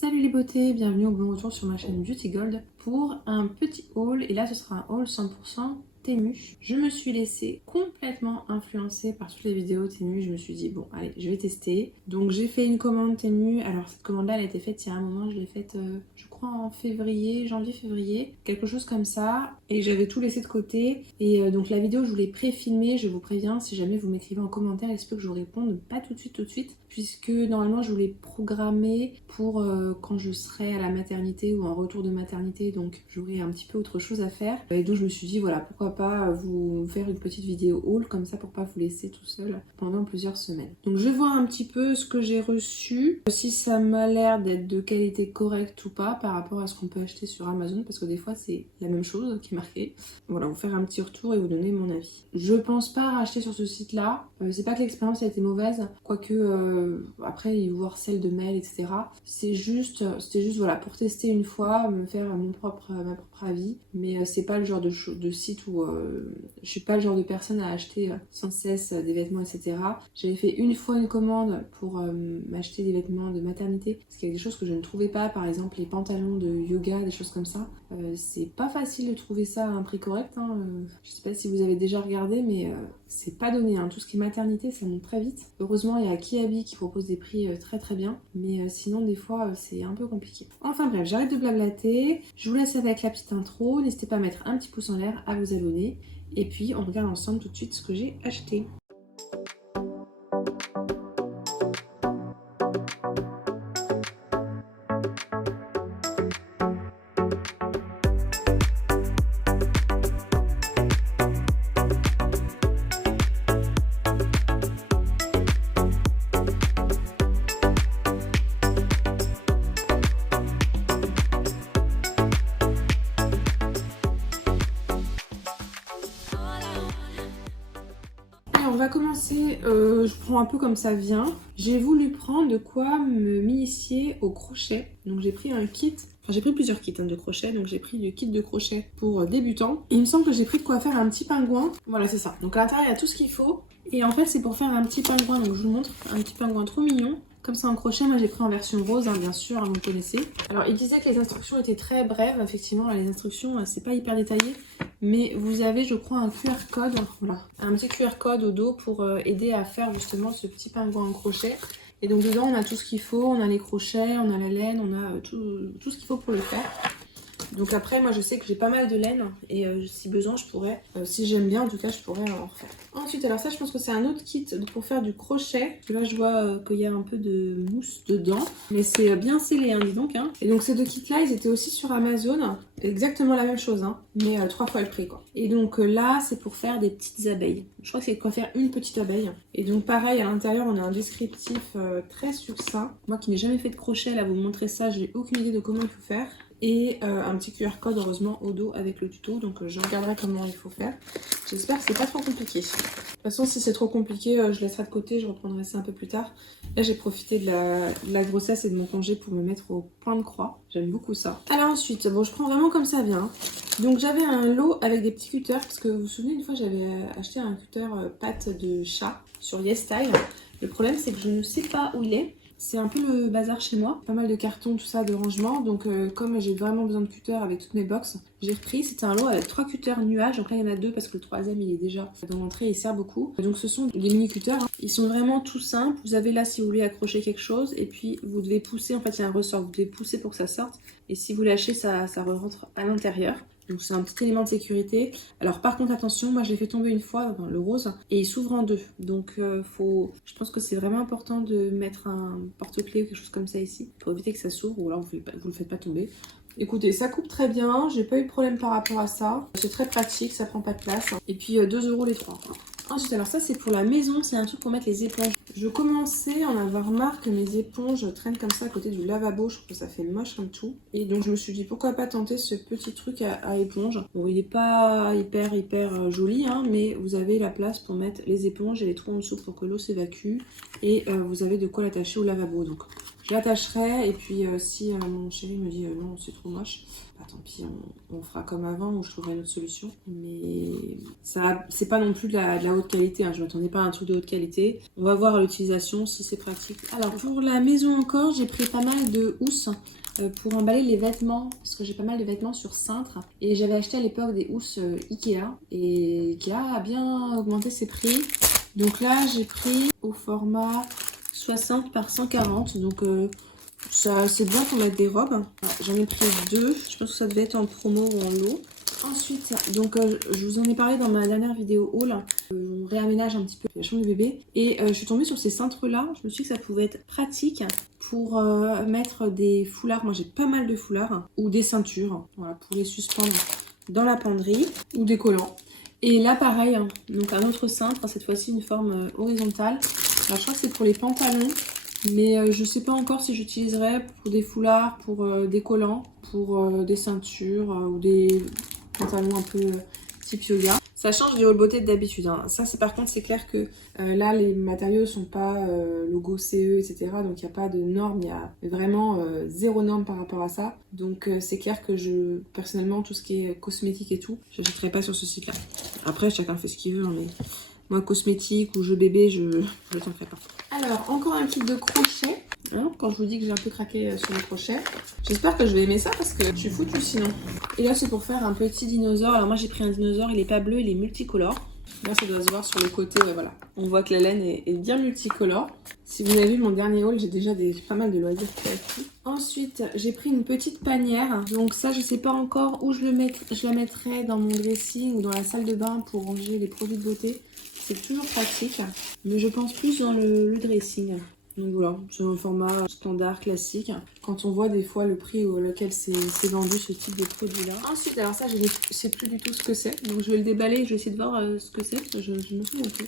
Salut les beautés, bienvenue au bon retour sur ma chaîne Beauty Gold pour un petit haul, et là ce sera un haul 100% Temu. Je me suis laissée complètement influencer par toutes les vidéos Temu, je me suis dit bon allez je vais tester. Donc j'ai fait une commande Temu, alors cette commande là elle a été faite il y a un moment, je l'ai faite je crois en février, janvier-février, quelque chose comme ça, et j'avais tout laissé de côté. Et donc la vidéo je vous l'ai pré-filmée, je vous préviens, si jamais vous m'écrivez en commentaire, il se peut que je vous réponde pas tout de suite, puisque normalement je voulais programmer pour quand je serai à la maternité ou en retour de maternité, donc j'aurai un petit peu autre chose à faire. Et donc je me suis dit voilà, pourquoi pas vous faire une petite vidéo haul comme ça pour pas vous laisser tout seul pendant plusieurs semaines. Donc je vois un petit peu ce que j'ai reçu, si ça m'a l'air d'être de qualité correcte ou pas par rapport à ce qu'on peut acheter sur Amazon, parce que des fois c'est la même chose qui est marquée. Voilà, vous faire un petit retour et vous donner mon avis. Je pense pas racheter sur ce site là, c'est pas que l'expérience a été mauvaise, quoique après ils vous harcèlent de mails etc. C'était juste voilà, pour tester une fois, me faire ma propre avis, mais c'est pas le genre de site où je suis pas le genre de personne à acheter sans cesse des vêtements etc. J'avais fait une fois une commande pour m'acheter des vêtements de maternité, parce qu'il y a des choses que je ne trouvais pas, par exemple les pantalons de yoga, des choses comme ça. C'est pas facile de trouver ça à un prix correct, hein. Je sais pas si vous avez déjà regardé, mais c'est pas donné, hein. Tout ce qui est maternité ça monte très vite. Heureusement il y a Kiabi qui propose des prix très bien, mais sinon des fois c'est un peu compliqué. Enfin bref, j'arrête de blablater, je vous laisse avec la petite intro, n'hésitez pas à mettre un petit pouce en l'air, à vous abonner, et puis on regarde ensemble tout de suite ce que j'ai acheté. On va commencer, je prends un peu comme ça vient. J'ai voulu prendre de quoi me m'initier au crochet. Donc j'ai pris un kit, enfin j'ai pris plusieurs kits de crochet. Donc j'ai pris du kit de crochet pour débutants. Et il me semble que j'ai pris de quoi faire un petit pingouin. Voilà, c'est ça. Donc à l'intérieur il y a tout ce qu'il faut. Et en fait c'est pour faire un petit pingouin, donc je vous montre. Un petit pingouin trop mignon. Comme ça en crochet, moi j'ai pris en version rose, hein, bien sûr, vous me connaissez. Alors il disait que les instructions étaient très brèves, effectivement les instructions c'est pas hyper détaillé. Mais vous avez je crois un QR code, voilà, un petit QR code au dos pour aider à faire justement ce petit pingouin en crochet. Et donc dedans on a tout ce qu'il faut, on a les crochets, on a la laine, on a tout ce qu'il faut pour le faire. Donc après moi je sais que j'ai pas mal de laine et si besoin je pourrais, si j'aime bien en tout cas je pourrais en refaire. Ensuite alors ça je pense que c'est un autre kit pour faire du crochet. Là je vois qu'il y a un peu de mousse dedans, mais c'est bien scellé hein, dis donc hein. Et donc ces deux kits là ils étaient aussi sur Amazon, exactement la même chose hein, mais 3 fois le prix quoi. Et donc là c'est pour faire des petites abeilles. Je crois que c'est de quoi faire une petite abeille. Et donc pareil à l'intérieur on a un descriptif très succinct. Moi qui n'ai jamais fait de crochet là vous montrer ça, j'ai aucune idée de comment il faut faire. Et un petit QR code heureusement au dos avec le tuto, donc je regarderai comment il faut faire. J'espère que c'est pas trop compliqué. De toute façon si c'est trop compliqué je laisserai de côté, je reprendrai ça un peu plus tard. Là j'ai profité de la grossesse et de mon congé pour me mettre au point de croix, j'aime beaucoup ça. Alors ensuite, bon je prends vraiment comme ça vient. Donc j'avais un lot avec des petits cutters, parce que vous vous souvenez une fois j'avais acheté un cutter patte de chat sur YesStyle. Le problème c'est que je ne sais pas où il est. C'est un peu le bazar chez moi, pas mal de cartons, tout ça, de rangement. Donc comme j'ai vraiment besoin de cutters avec toutes mes box, j'ai repris. C'était un lot avec 3 cutters nuages. Donc là il y en a 2 parce que le troisième il est déjà dans l'entrée, il sert beaucoup. Donc ce sont des mini cutters, hein. Ils sont vraiment tout simples. Vous avez là si vous voulez accrocher quelque chose et puis vous devez pousser, en fait il y a un ressort, vous devez pousser pour que ça sorte. Et si vous lâchez ça rentre à l'intérieur. Donc c'est un petit élément de sécurité. Alors par contre attention, moi je l'ai fait tomber une fois, enfin, le rose, et il s'ouvre en deux. Donc je pense que c'est vraiment important de mettre un porte-clés ou quelque chose comme ça ici, pour éviter que ça s'ouvre, ou alors vous le faites pas tomber. Écoutez, ça coupe très bien, j'ai pas eu de problème par rapport à ça. C'est très pratique, ça prend pas de place. Et puis 2 € les 3. Ensuite, alors ça c'est pour la maison, c'est un truc pour mettre les éponges. Je commençais à en avoir marre que mes éponges traînent comme ça à côté du lavabo, je trouve que ça fait moche comme tout. Et donc je me suis dit pourquoi pas tenter ce petit truc à éponge. Bon il est pas hyper joli hein, mais vous avez la place pour mettre les éponges et les trous en dessous pour que l'eau s'évacue. Et vous avez de quoi l'attacher au lavabo. Donc Je l'attacherai et puis si mon chéri me dit non c'est trop moche, bah tant pis on fera comme avant ou je trouverai une autre solution. Mais ça c'est pas non plus de la haute qualité, hein. Je m'attendais pas à un truc de haute qualité. On va voir l'utilisation si c'est pratique. Alors pour la maison encore j'ai pris pas mal de housses pour emballer les vêtements, parce que j'ai pas mal de vêtements sur cintre et j'avais acheté à l'époque des housses Ikea et Ikea a bien augmenté ses prix. Donc là j'ai pris au format 60 par 140, donc ça c'est bien pour mettre des robes. J'en ai pris 2, je pense que ça devait être en promo ou en lot. Ensuite, donc je vous en ai parlé dans ma dernière vidéo haul, on réaménage un petit peu la chambre du bébé et je suis tombée sur ces cintres là, je me suis dit que ça pouvait être pratique pour mettre des foulards, moi j'ai pas mal de foulards, ou des ceintures, voilà, pour les suspendre dans la penderie, ou des collants. Et là pareil, hein, donc un autre cintre, cette fois-ci une forme horizontale. Alors je crois que c'est pour les pantalons, mais je sais pas encore si j'utiliserai pour des foulards, pour des collants, pour des ceintures ou des pantalons un peu type yoga. Ça change du haul beauté d'habitude, hein. Ça c'est par contre c'est clair que là les matériaux sont pas logo CE etc, donc il n'y a pas de normes, il y a vraiment zéro norme par rapport à ça. Donc c'est clair que je personnellement tout ce qui est cosmétique et tout, je n'achèterai pas sur ce site là. Après chacun fait ce qu'il veut, hein, mais moi cosmétique ou jeu bébé je t'en ferai pas. Alors encore un kit de crochet. Hein, quand je vous dis que j'ai un peu craqué sur les crochets. J'espère que je vais aimer ça parce que je suis foutue sinon. Et là c'est pour faire un petit dinosaure. Alors moi j'ai pris un dinosaure, il est pas bleu, il est multicolore. Là ça doit se voir sur le côté, ouais, voilà. On voit que la laine est bien multicolore. Si vous avez vu mon dernier haul, j'ai déjà pas mal de loisirs créatifs. Ensuite j'ai pris une petite panière. Donc ça je sais pas encore où je la mettrai dans mon dressing ou dans la salle de bain pour ranger les produits de beauté. C'est toujours pratique. Mais je pense plus dans le dressing. Donc voilà, c'est un format standard, classique. Quand on voit des fois le prix auquel c'est vendu ce type de produit-là. Ensuite, alors ça, je ne sais plus du tout ce que c'est. Donc je vais le déballer, je vais essayer de voir ce que c'est. Je ne me souviens plus.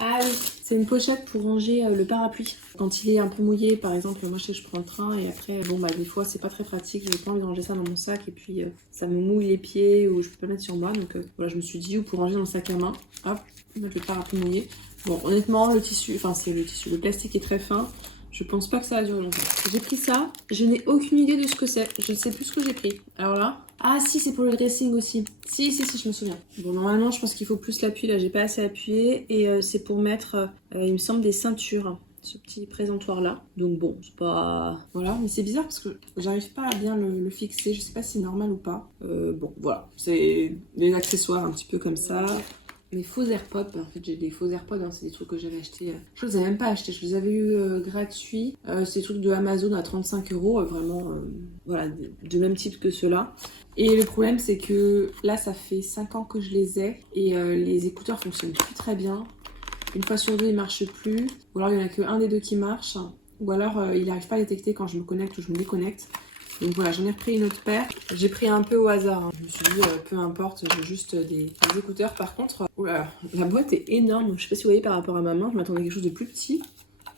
Ah oui, c'est une pochette pour ranger le parapluie. Quand il est un peu mouillé, par exemple, moi je sais que je prends le train et après, bon bah des fois c'est pas très pratique. J'ai pas envie de ranger ça dans mon sac et puis ça me mouille les pieds ou je peux pas le mettre sur moi. Donc voilà, je me suis dit, ou pour ranger dans le sac à main, hop, mettre le parapluie mouillé. Bon, honnêtement, le tissu, enfin c'est le tissu, le plastique est très fin. Je pense pas que ça va durer longtemps. J'ai pris ça, je n'ai aucune idée de ce que c'est. Je ne sais plus ce que j'ai pris. Alors là, ah si, c'est pour le dressing aussi. Si, je me souviens. Bon, normalement, je pense qu'il faut plus l'appuyer. Là, j'ai pas assez appuyé. Et c'est pour mettre, il me semble, des ceintures. Ce petit présentoir là. Donc bon, c'est pas... Voilà, mais c'est bizarre parce que j'arrive pas à bien le fixer. Je sais pas si c'est normal ou pas. Bon, voilà. C'est des accessoires un petit peu comme ça. Mes faux AirPods, en fait j'ai des faux AirPods, hein, c'est des trucs que j'avais achetés. Je les avais même pas achetés, je les avais eu gratuits. C'est des trucs de Amazon à 35 €, vraiment, voilà, du même type que ceux-là. Et le problème c'est que là ça fait 5 ans que je les ai et les écouteurs fonctionnent plus très bien. Une fois sur deux ils marchent plus, ou alors il n'y en a qu'un des deux qui marche, ou alors il n'arrive pas à détecter quand je me connecte ou je me déconnecte. Donc voilà, j'en ai repris une autre paire. J'ai pris un peu au hasard, hein. Je me suis dit, peu importe, j'ai juste des écouteurs. Par contre, oula, la boîte est énorme. Je sais pas si vous voyez par rapport à ma main, je m'attendais à quelque chose de plus petit.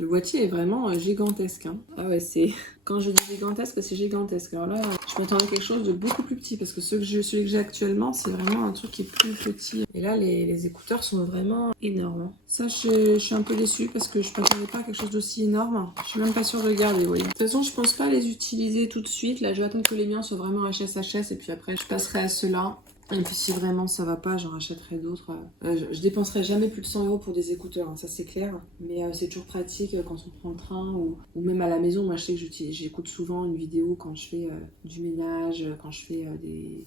Le boîtier est vraiment gigantesque, hein. Ah ouais, c'est... Quand je dis gigantesque, c'est gigantesque. Alors là, je m'attendais à quelque chose de beaucoup plus petit parce que celui que j'ai actuellement, c'est vraiment un truc qui est plus petit. Et là, les écouteurs sont vraiment énormes. Ça, je suis un peu déçue parce que je m'attendais pas à quelque chose d'aussi énorme. Je suis même pas sûre de le garder, vous voyez. De toute façon, je pense pas les utiliser tout de suite. Là, je vais attendre que les miens soient vraiment HS et puis après, je passerai à ceux-là. Et puis si vraiment ça va pas, j'en rachèterai d'autres. Je dépenserai jamais plus de 100 € pour des écouteurs, hein, ça c'est clair. Mais c'est toujours pratique quand on prend le train ou même à la maison. Moi je sais que j'écoute souvent une vidéo quand je fais du ménage, quand je fais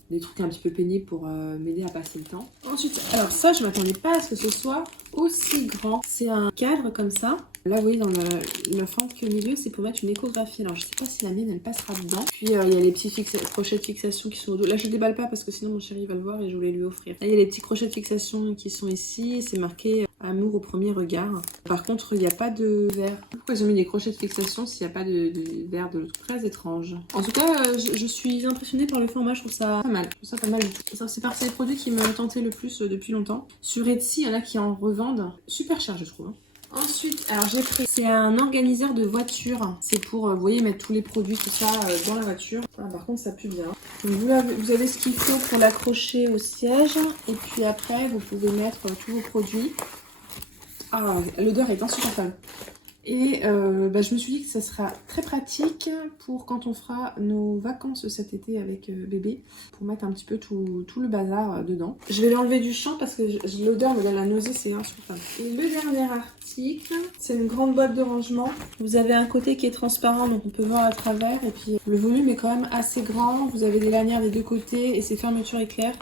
des trucs un petit peu pénibles pour m'aider à passer le temps. Ensuite, alors ça je m'attendais pas à ce que ce soit aussi grand. C'est un cadre comme ça. Là, vous voyez, dans la fente qui est au milieu, c'est pour mettre une échographie. Alors, je sais pas si la mienne, elle passera dedans. Puis, il y a les petits crochets de fixation qui sont au dos. Là, je déballe pas parce que sinon, mon chéri va le voir et je voulais lui offrir. Là, il y a les petits crochets de fixation qui sont ici. C'est marqué amour au premier regard. Par contre, il n'y a pas de verre. Pourquoi ils ont mis des crochets de fixation s'il n'y a pas de verre de l'autre? Très étrange. En tout cas, je suis impressionnée par le format. Je trouve ça pas mal. Je trouve ça pas mal du tout. C'est partie des produits qui me tentaient le plus depuis longtemps. Sur Etsy, il y en a qui en revendent. Super cher, je trouve. Ensuite, alors j'ai pris, c'est un organiseur de voiture. C'est pour, vous voyez, mettre tous les produits, tout ça dans la voiture. Ah, par contre, ça pue bien. Donc, vous avez ce qu'il faut pour l'accrocher au siège. Et puis après, vous pouvez mettre tous vos produits. Ah, l'odeur est insupportable. Et je me suis dit que ça sera très pratique pour quand on fera nos vacances cet été avec bébé, pour mettre un petit peu tout le bazar dedans. Je vais l'enlever du champ parce que l'odeur me donne la nausée, c'est insupportable. Et le dernier article, c'est une grande boîte de rangement. Vous avez un côté qui est transparent, donc on peut voir à travers, et puis le volume est quand même assez grand. Vous avez des lanières des deux côtés et ces fermetures éclair.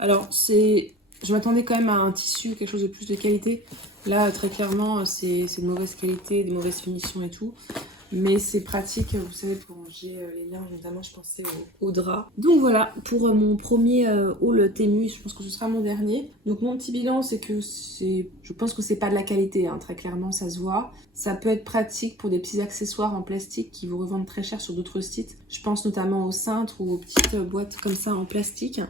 Alors je m'attendais quand même à un tissu, quelque chose de plus de qualité. Là, très clairement, c'est de mauvaise qualité, de mauvaises finitions et tout. Mais c'est pratique, vous savez, pour ranger les linges, notamment je pensais au drap. Donc voilà, pour mon premier haul Temu, je pense que ce sera mon dernier. Donc mon petit bilan, c'est que je pense que c'est pas de la qualité, hein, très clairement, ça se voit. Ça peut être pratique pour des petits accessoires en plastique qui vous revendent très cher sur d'autres sites. Je pense notamment aux cintres ou aux petites boîtes comme ça en plastique.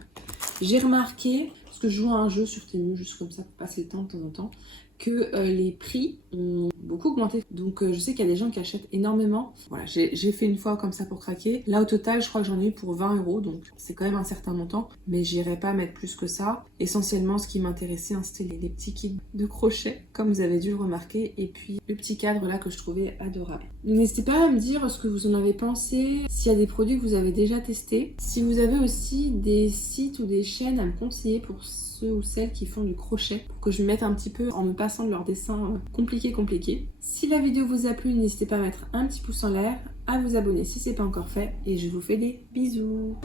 J'ai remarqué, parce que je joue à un jeu sur Temu, juste comme ça pour passer le temps de temps en temps, que les prix ont beaucoup augmenté. Donc je sais qu'il y a des gens qui achètent énormément. Voilà, j'ai fait une fois comme ça pour craquer. Là au total, je crois que j'en ai eu pour 20 €, donc c'est quand même un certain montant. Mais j'irai pas mettre plus que ça. Essentiellement, ce qui m'intéressait, hein, c'était les petits kits de crochet, comme vous avez dû le remarquer. Et puis le petit cadre là que je trouvais adorable. N'hésitez pas à me dire ce que vous en avez pensé, s'il y a des produits que vous avez déjà testés. Si vous avez aussi des sites ou des chaînes à me conseiller pour ceux ou celles qui font du crochet, pour que je me mette un petit peu en me passant de leurs dessins compliqués. Si la vidéo vous a plu, n'hésitez pas à mettre un petit pouce en l'air, à vous abonner si c'est pas encore fait, et je vous fais des bisous.